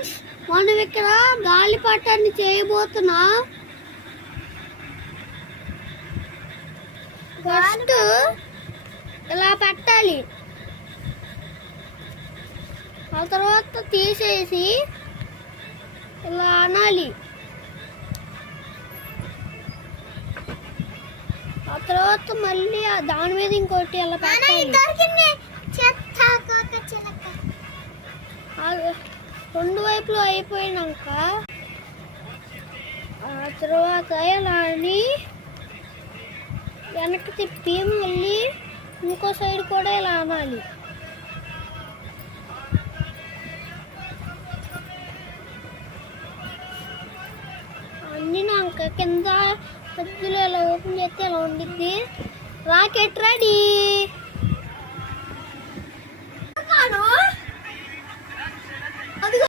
Friends, మనం ఇక్కడ గాలిపటాన్ని చేయబోతున్నా. First ఇలా పెట్టాలి, ఆ తర్వాత తీసేసి ఇలా అనాలి. ఆ తర్వాత మళ్ళీ దాని మీద ఇంకోటి ఇలా పెట్టాలి. రెండు వైపులు అయిపోయినాక ఆ తర్వాత ఇలా అని వెనక్కి తిప్పి మళ్ళీ ఇంకో సైడ్ కూడా ఇలా అనాలి. అన్నీ నాకు కింద మధ్యలో ఇలా ఓపెన్ చేస్తే ఇలా ఉండిద్ది. Rocket ready.